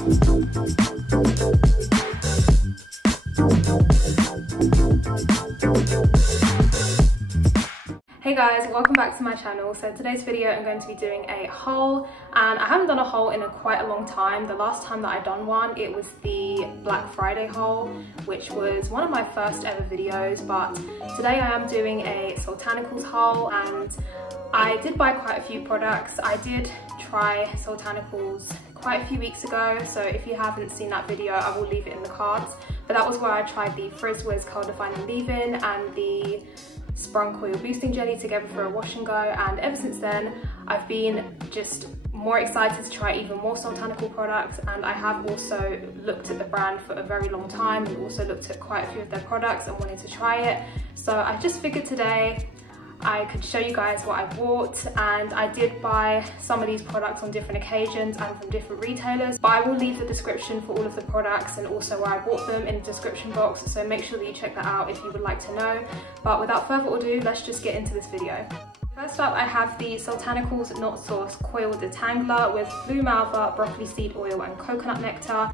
Hey guys, welcome back to my channel. So today's video I'm going to be doing a haul, and I haven't done a haul in quite a long time. The last time that I done one, it was the Black Friday haul, which was one of my first ever videos, but today I am doing a Soultanicals haul, and I did buy quite a few products. I did try Soultanicals quite a few weeks ago, so if you haven't seen that video I will leave it in the cards, but that was where I tried the Frizz Curl Defining Leave-In and the Sprung Coil Boosting Jelly together for a wash and go, and ever since then I've been just more excited to try even more Soultanical products, and I have also looked at the brand for a very long time and also looked at quite a few of their products and wanted to try it. So I just figured today I could show you guys what I bought, and I did buy some of these products on different occasions and from different retailers, but I will leave the description for all of the products and also where I bought them in the description box, so make sure that you check that out if you would like to know. But without further ado, let's just get into this video. First up, I have the Soultanicals Knot Sauce Coil Detangler with blue malva, broccoli seed oil and coconut nectar.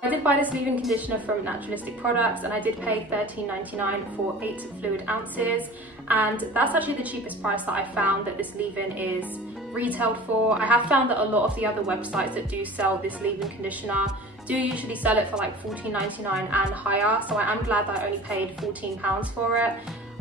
I did buy this leave-in conditioner from Naturalistic Products, and I did pay $13.99 for 8 fluid ounces, and that's actually the cheapest price that I found that this leave-in is retailed for. I have found that a lot of the other websites that do sell this leave-in conditioner do usually sell it for like $14.99 and higher, so I am glad that I only paid £14 for it.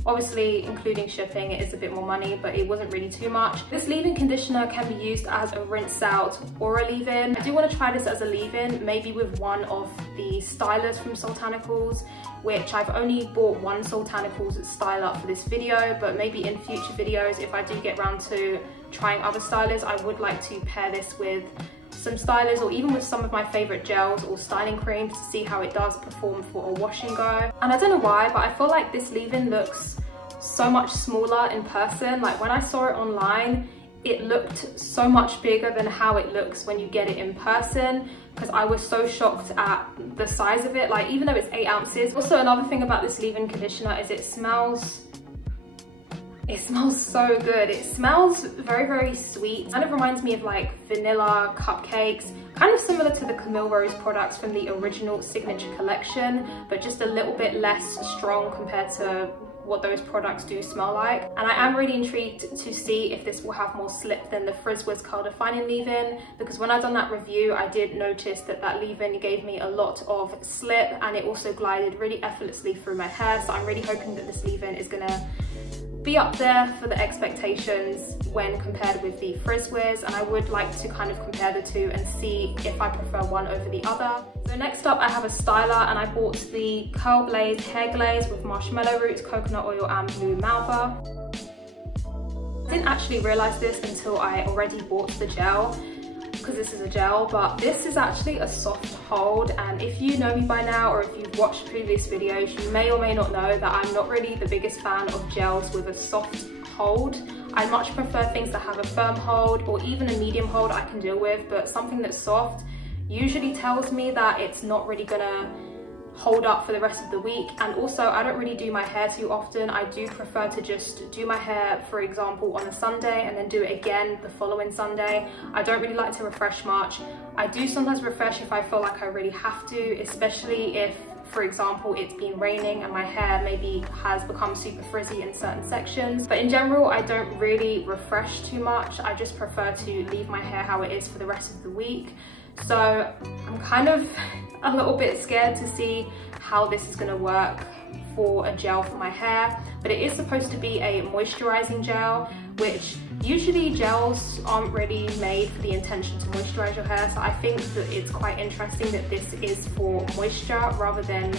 Obviously, including shipping, it is a bit more money, but it wasn't really too much. This leave-in conditioner can be used as a rinse out or a leave-in. I do want to try this as a leave-in, maybe with one of the stylers from Soultanicals, which I've only bought one Soultanicals styler for this video, but maybe in future videos, if I do get around to trying other stylers, I would like to pair this with some stylers or even with some of my favorite gels or styling creams to see how it does perform for a wash and go. And I don't know why, but I feel like this leave-in looks so much smaller in person. Like when I saw it online, it looked so much bigger than how it looks when you get it in person, because I was so shocked at the size of it, like even though it's 8 ounces. Also, another thing about this leave-in conditioner is it smells so good. It smells very, very sweet. Kind of reminds me of like vanilla cupcakes, kind of similar to the Camille Rose products from the original Signature collection, but just a little bit less strong compared to what those products do smell like. And I am really intrigued to see if this will have more slip than the Frizz Curl Defining Leave-In, because when I done that review, I did notice that that leave-in gave me a lot of slip, and it also glided really effortlessly through my hair. So I'm really hoping that this leave-in is gonna be up there for the expectations when compared with the Frizz, and I would like to kind of compare the two and see if I prefer one over the other. So next up, I have a styler, and I bought the Curl Blaze Hair Glaze with marshmallow roots, coconut oil and blue malva. I didn't actually realize this until I already bought the gel, because this is a gel, but this is actually a soft hold, and if you know me by now or if you've watched previous videos, you may or may not know that I'm not really the biggest fan of gels with a soft hold. I much prefer things that have a firm hold, or even a medium hold I can deal with, but something that's soft usually tells me that it's not really gonna hold up for the rest of the week. And also, I don't really do my hair too often. I do prefer to just do my hair, for example, on a Sunday and then do it again the following Sunday. I don't really like to refresh much. I do sometimes refresh if I feel like I really have to, especially if, for example, it's been raining and my hair maybe has become super frizzy in certain sections. But in general, I don't really refresh too much. I just prefer to leave my hair how it is for the rest of the week. So I'm kind of a little bit scared to see how this is going to work for a gel for my hair, but it is supposed to be a moisturizing gel, which usually gels aren't really made for the intention to moisturize your hair. So I think that it's quite interesting that this is for moisture rather than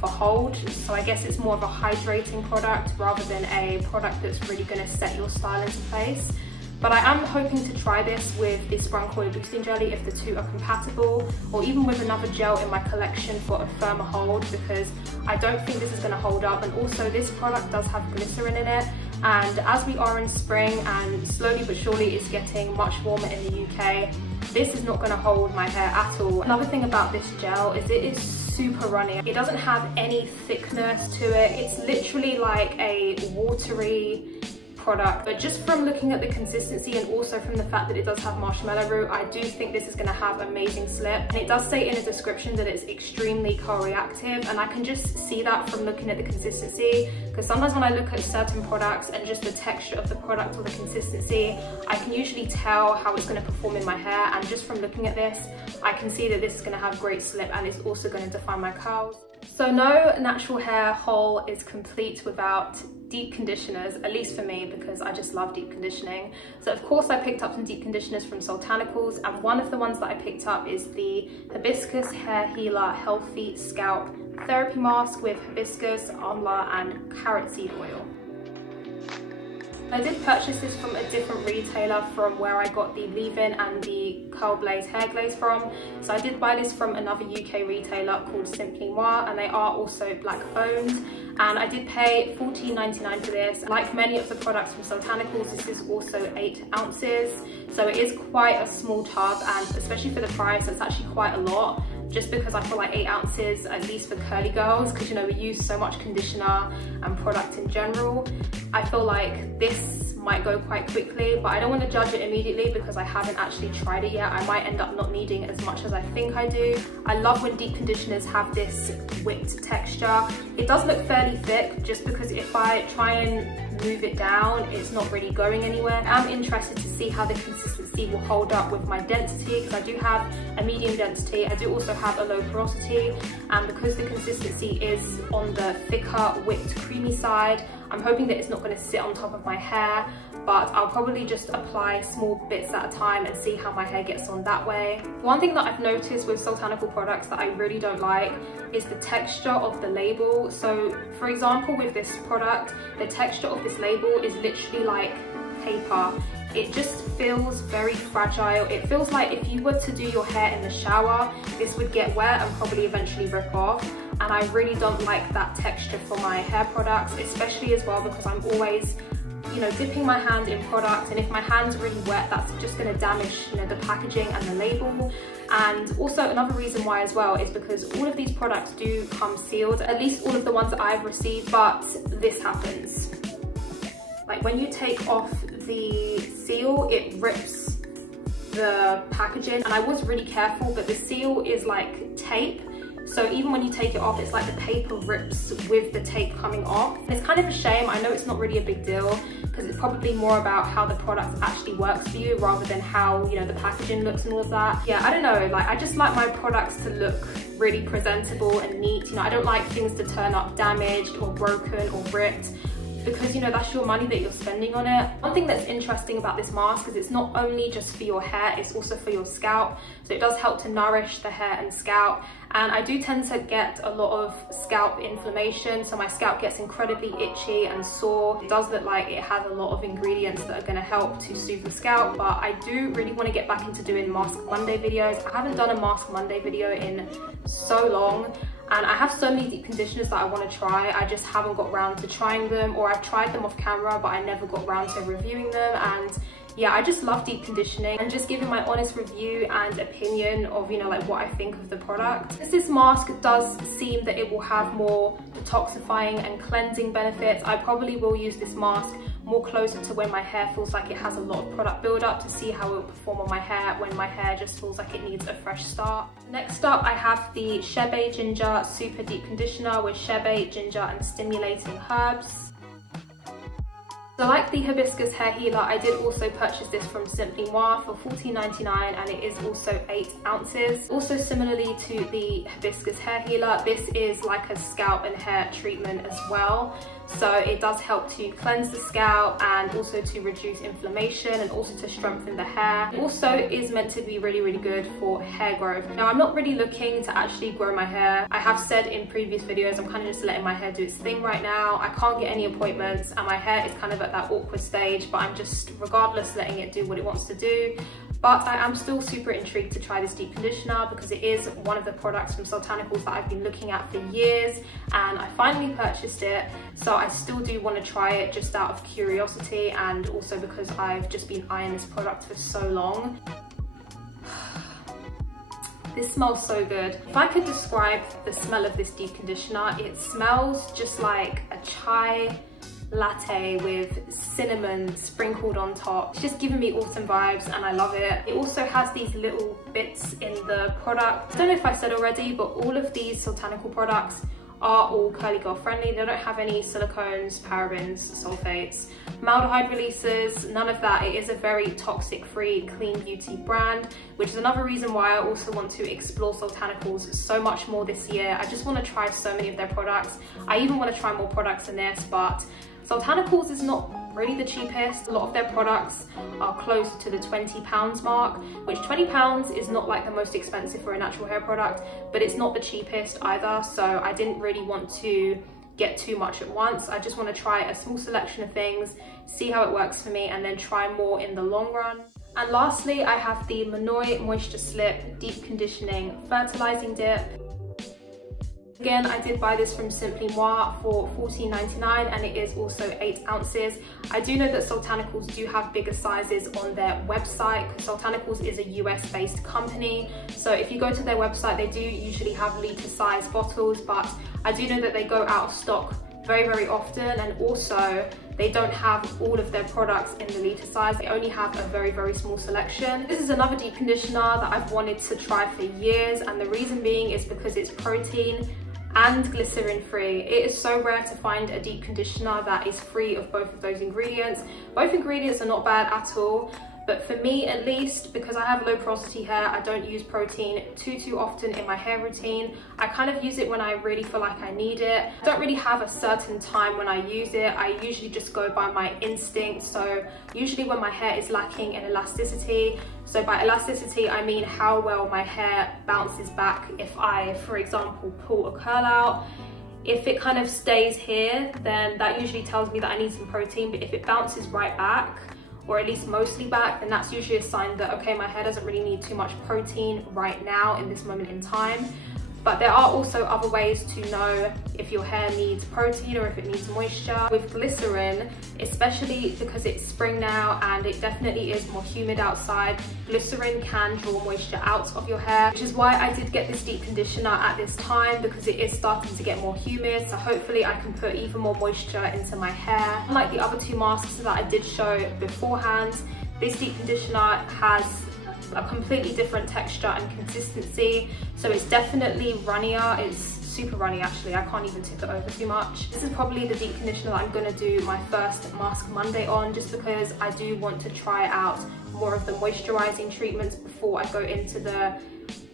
for hold. So I guess it's more of a hydrating product rather than a product that's really going to set your style into place. But I am hoping to try this with the Sprung Coil Boosting Jelly if the two are compatible, or even with another gel in my collection for a firmer hold, because I don't think this is going to hold up. And also, this product does have glycerin in it, and as we are in spring and slowly but surely it's getting much warmer in the UK, this is not going to hold my hair at all. Another thing about this gel is it is super runny. It doesn't have any thickness to it. It's literally like a watery product, but just from looking at the consistency and also from the fact that it does have marshmallow root, I do think this is going to have amazing slip. And it does say in the description that it's extremely co-reactive, and I can just see that from looking at the consistency, because sometimes when I look at certain products and just the texture of the product or the consistency, I can usually tell how it's going to perform in my hair, and just from looking at this, I can see that this is going to have great slip and it's also going to define my curls. So no natural hair haul is complete without deep conditioners, at least for me, because I just love deep conditioning. So of course I picked up some deep conditioners from Soultanicals, and one of the ones that I picked up is the Hibiscus Hair Healer Healthy Scalp Therapy Mask with hibiscus, amla and carrot seed oil. I did purchase this from a different retailer from where I got the leave-in and the curl blaze hair glaze from. So I did buy this from another UK retailer called Simply Moi, and they are also black owned. And I did pay $14.99 for this. Like many of the products from Soultanicals, this is also 8 ounces. So it is quite a small tub, and especially for the price, it's actually quite a lot. Just because I feel like 8 ounces, at least for curly girls, because you know we use so much conditioner and product in general, I feel like this might go quite quickly, but I don't want to judge it immediately because I haven't actually tried it yet. I might end up not needing as much as I think I do. I love when deep conditioners have this whipped texture. It does look fairly thick, just because if I try and move it down, it's not really going anywhere. I'm interested to see how the consistency will hold up with my density, because I do have a medium density. I do also have a low porosity, and because the consistency is on the thicker, whipped, creamy side, I'm hoping that it's not going to sit on top of my hair, but I'll probably just apply small bits at a time and see how my hair gets on that way. One thing that I've noticed with Soultanical products that I really don't like is the texture of the label. So for example, with this product, the texture of this label is literally like paper. It just feels very fragile. It feels like if you were to do your hair in the shower, this would get wet and probably eventually rip off. And I really don't like that texture for my hair products, especially as well because I'm always, you know, dipping my hand in products, and if my hand's really wet, that's just going to damage, you know, the packaging and the label. And also another reason why as well is because all of these products do come sealed, at least all of the ones that I've received, but this happens. Like when you take off the seal, it rips the packaging, and I was really careful, but the seal is like tape. So even when you take it off, it's like the paper rips with the tape coming off. It's kind of a shame. I know it's not really a big deal because it's probably more about how the product actually works for you rather than how, you know, the packaging looks and all of that. Yeah, I don't know, like I just like my products to look really presentable and neat. You know, I don't like things to turn up damaged or broken or ripped, because you know that's your money that you're spending on it. One thing that's interesting about this mask is it's not only just for your hair, it's also for your scalp. So it does help to nourish the hair and scalp. And I do tend to get a lot of scalp inflammation, so my scalp gets incredibly itchy and sore. It does look like it has a lot of ingredients that are going to help to soothe the scalp, but I do really want to get back into doing Mask Monday videos. I haven't done a Mask Monday video in so long, and I have so many deep conditioners that I want to try. I just haven't got round to trying them, or I've tried them off camera but I never got round to reviewing them. And yeah, I just love deep conditioning and just giving my honest review and opinion of, you know, like what I think of the product. This mask does seem that it will have more detoxifying and cleansing benefits. I probably will use this mask more closer to when my hair feels like it has a lot of product buildup, to see how it will perform on my hair when my hair just feels like it needs a fresh start. Next up, I have the Shebe Ginger Super Deep Conditioner with shebe, ginger and stimulating herbs. So like the Hibiscus Hair Healer, I did also purchase this from Simply Moi for $14.99, and it is also 8 ounces. Also similarly to the Hibiscus Hair Healer, this is like a scalp and hair treatment as well. So it does help to cleanse the scalp and also to reduce inflammation and also to strengthen the hair. It also is meant to be really, really good for hair growth. Now, I'm not really looking to actually grow my hair. I have said in previous videos, I'm kind of just letting my hair do its thing right now. I can't get any appointments and my hair is kind of at that awkward stage, but I'm just, regardless, letting it do what it wants to do. But I am still super intrigued to try this deep conditioner because it is one of the products from Soultanicals that I've been looking at for years, and I finally purchased it. So I still do want to try it just out of curiosity, and also because I've just been eyeing this product for so long. This smells so good. If I could describe the smell of this deep conditioner, it smells just like a chai latte with cinnamon sprinkled on top. It's just giving me autumn vibes and I love it. It also has these little bits in the product. I don't know if I said already, but all of these Soultanical products are all curly girl friendly. They don't have any silicones, parabens, sulfates, maldehyde releases, none of that. It is a very toxic free clean beauty brand, which is another reason why I also want to explore Soultanicals so much more this year. I just want to try so many of their products. I even want to try more products than this, but Soultanicals is not really the cheapest. A lot of their products are close to the £20 mark, which £20 is not like the most expensive for a natural hair product, but it's not the cheapest either. So I didn't really want to get too much at once. I just want to try a small selection of things, see how it works for me, and then try more in the long run. And lastly, I have the Manoi Moisture Slip Deep Conditioning Fertilizing Dip. Again, I did buy this from Simply Moi for $14.99 and it is also 8 ounces. I do know that Soultanicals do have bigger sizes on their website because Soultanicals is a US based company. So if you go to their website, they do usually have litre size bottles, but I do know that they go out of stock very often, and also they don't have all of their products in the litre size. They only have a very small selection. This is another deep conditioner that I've wanted to try for years, and the reason being is because it's protein and glycerin free. It is so rare to find a deep conditioner that is free of both of those ingredients. Both ingredients are not bad at all, but for me at least, because I have low porosity hair, I don't use protein too often in my hair routine. I kind of use it when I really feel like I need it. I don't really have a certain time when I use it. I usually just go by my instinct. So usually when my hair is lacking in elasticity, so by elasticity, I mean how well my hair bounces back if I, for example, pull a curl out. If it kind of stays here, then that usually tells me that I need some protein, but if it bounces right back, or at least mostly back, then that's usually a sign that, okay, my hair doesn't really need too much protein right now in this moment in time. But there are also other ways to know if your hair needs protein or if it needs moisture. With glycerin, especially because it's spring now and it definitely is more humid outside, glycerin can draw moisture out of your hair, which is why I did get this deep conditioner at this time, because it is starting to get more humid. So hopefully I can put even more moisture into my hair. Unlike the other 2 masks that I did show beforehand, this deep conditioner has a completely different texture and consistency, so it's definitely runnier. It's super runny actually. I can't even tip it over too much. This is probably the deep conditioner that I'm going to do my first Mask Monday on, just because I do want to try out more of the moisturizing treatments before I go into the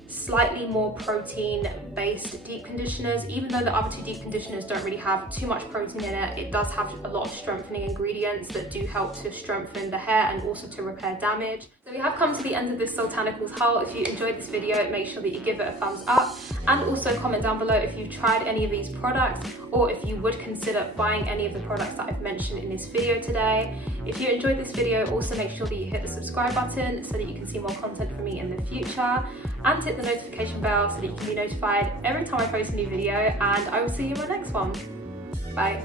slightly more protein based deep conditioners. Even though the other 2 deep conditioners don't really have too much protein in it, it does have a lot of strengthening ingredients that do help to strengthen the hair and also to repair damage. So we have come to the end of this Soultanicals haul. If you enjoyed this video, make sure that you give it a thumbs up, and also comment down below if you've tried any of these products or if you would consider buying any of the products that I've mentioned in this video today. If you enjoyed this video, also make sure that you hit the subscribe button so that you can see more content from me in the future, and hit the notification bell so that you can be notified every time I post a new video, and I will see you in my next one. Bye.